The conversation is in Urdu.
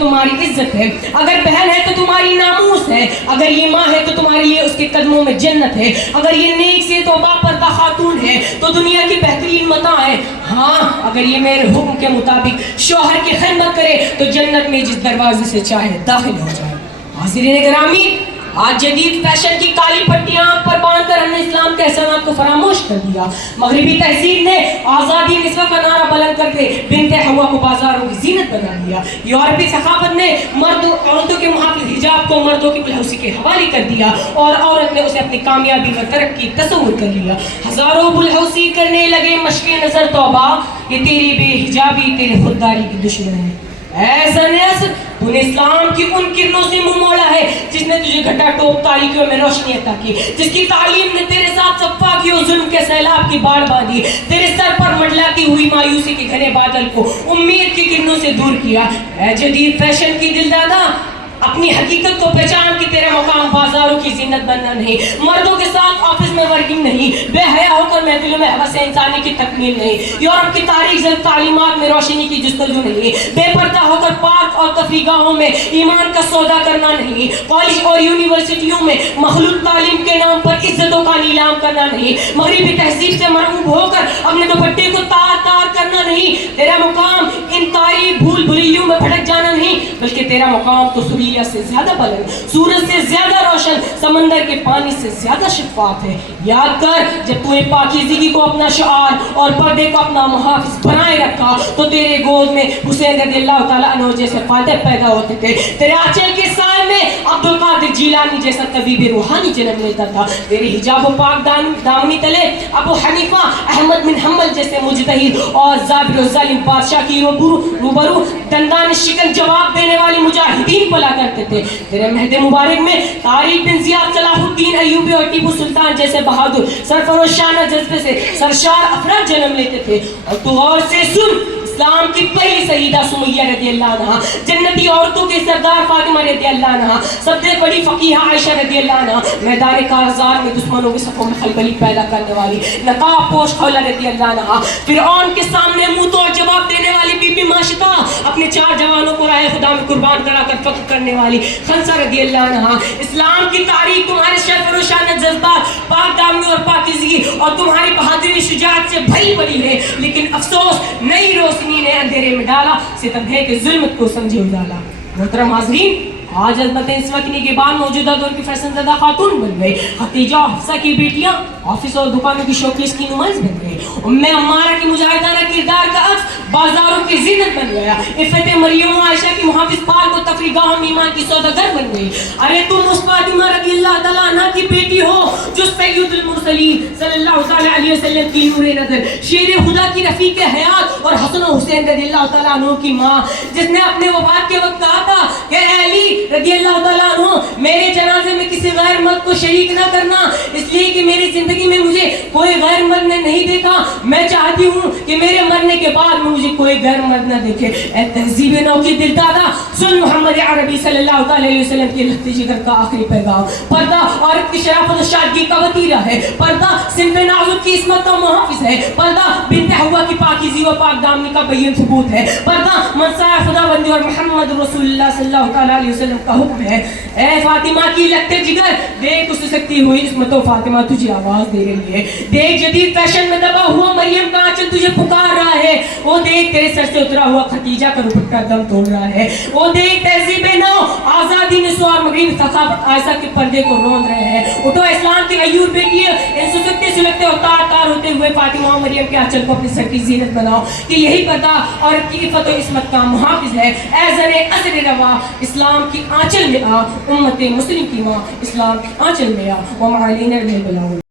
تمہاری عزت ہے، اگر بہن ہے تو تمہاری ناموس ہے، اگر یہ ماں ہے تو تمہارے لیے اس کے قدموں میں جنت ہے، اگر یہ نیک سے توبہ پردہ خاتون ہے تو دنیا کی بہترین متاع ہے، ہاں اگر یہ میرے حکم کے مطابق شوہر کی خدمت کرے تو جنت میں جس دروازے سے چاہے داخل ہو جائے۔ حاضرین گرامی، آج جدید فیشن کی کالی پٹیاں آنکھ پر باندھ کر ہم نے اسلام کے احسانات کو فراموش کر دیا۔ مغربی تہذیب نے آزادی نسواں کا نعرہ بلند کر کے بنت حوا کو بازاروں کی زینت بنا دیا۔ یورپی ثقافت نے عورتوں کے محافظ حجاب کو مردوں کی بلحوثی کے حوالے کر دیا اور عورت نے اسے اپنی کامیابی و ترقی تصور کر لیا۔ ہزاروں بلحوثی کرنے لگے مشق نظر توبہ، یہ تیری بے حجابی تیرے خودداری کی دشمن ہے۔ اے زنیس، تو نے اسلام کی ان کرنوں سے منہ موڑا ہے جس نے تجھے گھٹا ٹوپ تاریکیوں میں روشنی عطا کی، جس کی تعلیم نے تیرے ساتھ صفا کی اور ظلم کے سیلاب کی باڑ باندھی، تیرے سر پر منڈلاتی ہوئی مایوسی کے گھنے بادل کو امید کی کرنوں سے دور کیا۔ اے جدید فیشن کی دل دادا، اپنی حقیقت کو پہچان کہ تیرا مقام بازاروں کی زینت بننا نہیں، مردوں کے ساتھ آفس میں ورکنگ نہیں، بے حیا ہو کر محفلوں میں حوث انسانی کی تکمیل نہیں، یورپ کی تاریخ زد تعلیمات میں روشنی کی جستجو نہیں، بے پردہ ہو کر پارک اور تفریح گاہوں میں ایمان کا سودا کرنا نہیں، کالج اور یونیورسٹیوں میں مخلوط تعلیم کے نام پر عزتوں کا نیلام کرنا نہیں، مغربی تہذیب سے مرعوب ہو کر اپنے دوپٹے کو تار تار کرنا نہیں۔ تیرا مقام ان تاری بھول بھلیوں میں بھٹک جانا نہیں، بلکہ تیرا مقام تو سریہ سے زیادہ بلند، سورج سے زیادہ روشن، سمندر کے پانی سے زیادہ شفاف ہے۔ یاد کر، جب تو نے پاکیزگی کو اپنا شعار اور پردے کو اپنا محافظ بنائے رکھا تو تیرے گود میں حسین رضی اللہ تعالیٰ عنہ جیسے فاتح پیدا ہوتے تھے، تیرے آنچل کے سائے میں عبد القادر جیلانی جیسا طبیب روحانی جنم لیتا تھا، تیرے حجاب و پاک دامنی تلے ابو حنیفہ احمد بن حنبل جیسے مجتہد اور ظابر و ظالم بادشاہ کی روبرو دندان شکن جواب دینے والے مجاہدین پلا کرتے تھے۔ تیرے مہد مبارک میں طارق بن زیاد، صلاح الدین ایوبی اور ٹیپو سلطان جیسے بہادر سرفروش شانہ جذبے سے سرشار افراد جنم لیتے تھے۔ اور تو غور سے سن، اسلام کی پہلی سیدہ سمیہ رضی اللہ عنہا، جنتی عورتوں کے سردار فاطمہ رضی اللہ عنہا، سب سے بڑی فقیہ عائشہ رضی اللہ عنہا، میدان کارزار میں دشمنوں کے صفوں میں خلبلی پیدا کرنے والی نقاب پوش خولہ رضی اللہ عنہا، فرعون کے سامنے منہ توڑ جواب دینے والی بی بی ماشطہ، اپنے 4 جوانوں کو راہ خدا میں قربان کرا کر فخر کرنے والی خنسہ رضی اللہ عنہا۔ اسلام کی تاریخ تمہارے سرفروشانہ جذبات، پاک دامنی اور پاکیزگی اور تمہاری بہادری شجاعت سے بھری پڑی ہے، لیکن افسوس نئی روشنی نے اندھیرے میں ڈالا، ستم ہے کہ ظلمت کو سمجھے اجالا۔ محترم حاضرین، آج عظمت نسواں کی نگہبان موجودہ دور کی فیشن زدہ خاتون بن گئی، ختیجہ اور حفصہ کی بیٹیاں آفس اور دکانوں کی شوکیس کی نمائش بن گئی، ام عمارہ کی مجاہدانہ کردار کا عکس بازاروں کی زینت بن گیا، عفت مریم و عائشہ کی محافظ پارک و تفریح گاہوں میں ایمان کی سوداگر بن گئی۔ ارے تم اس فاطمہ رضی اللہ تعالیٰ عنہ کی بیٹی ہو جو سید المرسلین صلی اللہ علیہ وسلم کی نور نظر، شیر خدا کی رفیق حیات اور حسن و حسین رضی اللہ تعالیٰ عنہ کی ماں، جس نے اپنے وفات کے وقت کہا تھا کہ اے علی رضی اللہ تعالیٰ عنہ، میرے جنازے میں کسی غیر مرد کو شریک نہ کرنا، اس لیے کہ میری زندگی میں مجھے کوئی غیر مرد نے نہیں دیکھا، میں چاہتی ہوں کہ میرے مرنے کے بعد میں مجھے کوئی غیر مرد نہ دیکھے۔ اے تہذیب نو کی دل دادا، سن محمد عربی صلی اللہ علیہ وسلم کی لختی جگر کا آخری پیغام، پردہ عورت کی شرافت و شادگی کا وطیرہ ہے، پردہ صنف نازک کی عصمت کا محافظ ہے، پردہ بنت حوا کی پاکیزی و پاک دامنی کا بین ثبوت ہے، پردہ منصاع خدا بندی اور محمد رسول اللہ صلی اللہ علیہ وسلم کا حکم ہے۔ اے فاطمہ کی لگتے جگر، دیکھ اس سکتی ہوئی عصمت و فاطمہ تجھے آواز دے رہی ہے، دیکھ جدید فیشن میں دبا ہوا مریم کا آنچل تجھے پکار رہا ہے، وہ دیکھ تیرے سر سے اترا ہوا ختیجہ کا دوپٹہ دم توڑ رہا ہے، وہ دیکھ تہذیب نو، آزادی نسواں اور مغربی ثقافت عائشہ کے پردے کو روند رہے ہیں۔ اٹھو، اسلام کی غیور بیٹی ہے، ان سسکتے سلکتے اور تار تار ہوتے ہوئے فاطمہ و مریم کے آنچل کو اپنے سر کی زینت بناؤ کہ یہی پردہ اور کی عفت و عصمت کا محافظ ہے۔ اے زرے عصر روا، اسلام کی آنچل میں آ، امت مسلم کی ماں، اسلام کی آنچل میں آ، وما علینا الا البلاغ۔